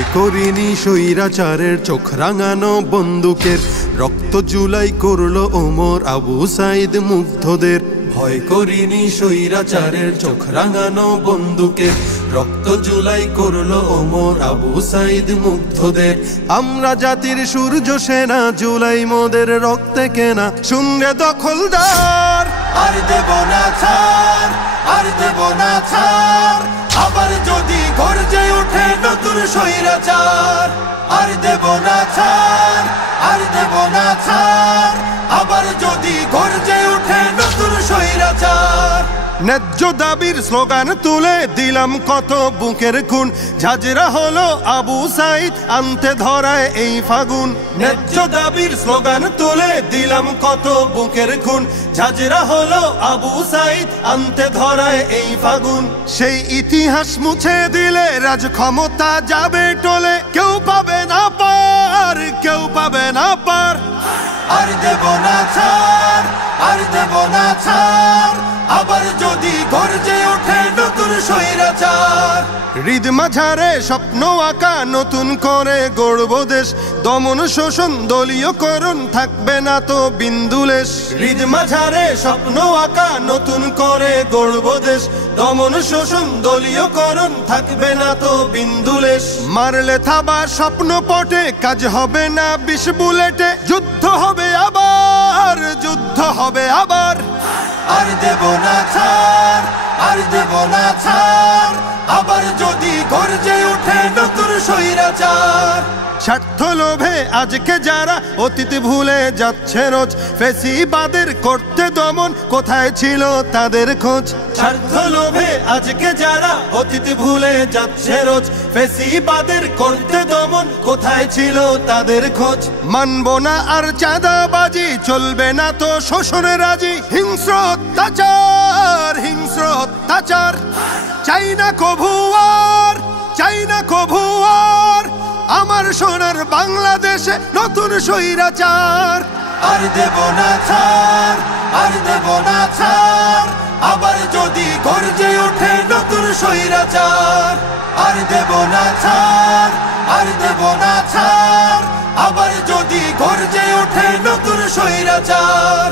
ভয় করিনি স্বৈরাচারের চোখ রাঙানো বন্দুকের, রক্ত জুলাই করলো ওমর আবু সাইদ মুগ্ধদের। ভয় করিনি স্বৈরাচারের চোখ রাঙানো বন্দুকের, রক্ত জুলাই করলো ওমর আবু সাইদ মুগ্ধদের। আমরা জাতির সূর্য সেনা, জুলাই মোদের রক্তে কেনা, শুনরে দখলদার আর দেব না ছাড়, আর দেব না ছাড়। আবার যদি গর্জে ওঠে নতুন স্বৈরাচার, আর দেব না ছাড়, আর দেব না ছাড়। আবার যদি গর্জে ওঠে নতুন স্বৈরাচার। ন্যায্য দাবির স্লোগান তুলে দিলাম কত বুকের খুন, ঝাঁঝরা হলো আবু সাইদ আনতে ধরায় এই ফাগুন। ন্যায্য দাবির স্লোগান তুলে দিলাম কত বুকের খুন, ঝাঁঝরা হলো আবু সাইদ আনতে ধরায় এই ফাগুন। সেই ইতিহাস মুছে দিলে রাজ ক্ষমতা যাবে টলে, কেউ পাবে না পার, কেউ পাবে না পার। আর দেব না ছাড়, আর দেব না ছাড়। আবার যদি গর্জে ওঠে নতুন স্বৈরাচার। হৃদ মাঝারে স্বপ্ন আঁকা নতুন করে গড়ব দেশ, দমন শোষণ দলীয়করণ থাকবে না তো বিন্দুলেশ। হৃদ মাঝারে স্বপ্ন আঁকা নতুন করে গড়ব দেশ, দমন শোষণ দলীয়করণ থাকবে না তো বিন্দুলেশ। মারলে থাবা স্বপ্ন পটে, কাজ হবে না 20 বুলেটে, যুদ্ধ হবে আবার, যুদ্ধ হবে আবার। আর দেব না ছাড়, আর দেব না ছাড়। আবার যদি গর্জে ওঠে নতুন স্বৈরাচার। স্বার্থ লোভে আজকে যারা অতীত ভুলে যাচ্ছে রোজ, ফ্যাসিবাদের করতে দমন কোথায় ছিল তাদের খোঁজ। স্বার্থ লোভে আজকে যারা অতীত ভুলে যাচ্ছে রোজ, ফ্যাসিবাদের করতে দমন কোথায় ছিল তাদের খোঁজ। মানব না আর চাঁদাবাজি, চলবে না তো শোষণ রাজি। হিংস্র অত্যাচার, হিংস্র অত্যাচার। চাই না কভু আর, চাই না কভু আর আমার সোনার বাংলাদেশে নতুন স্বৈরাচার। আর দেব না ছাড়, আর দেব না ছাড়। আবার যদি গর্জে ওঠে নতুন স্বৈরাচার। আর দেব না ছাড়, আর দেব না ছাড়। আবার যদি গর্জে ওঠে নতুন স্বৈরাচার।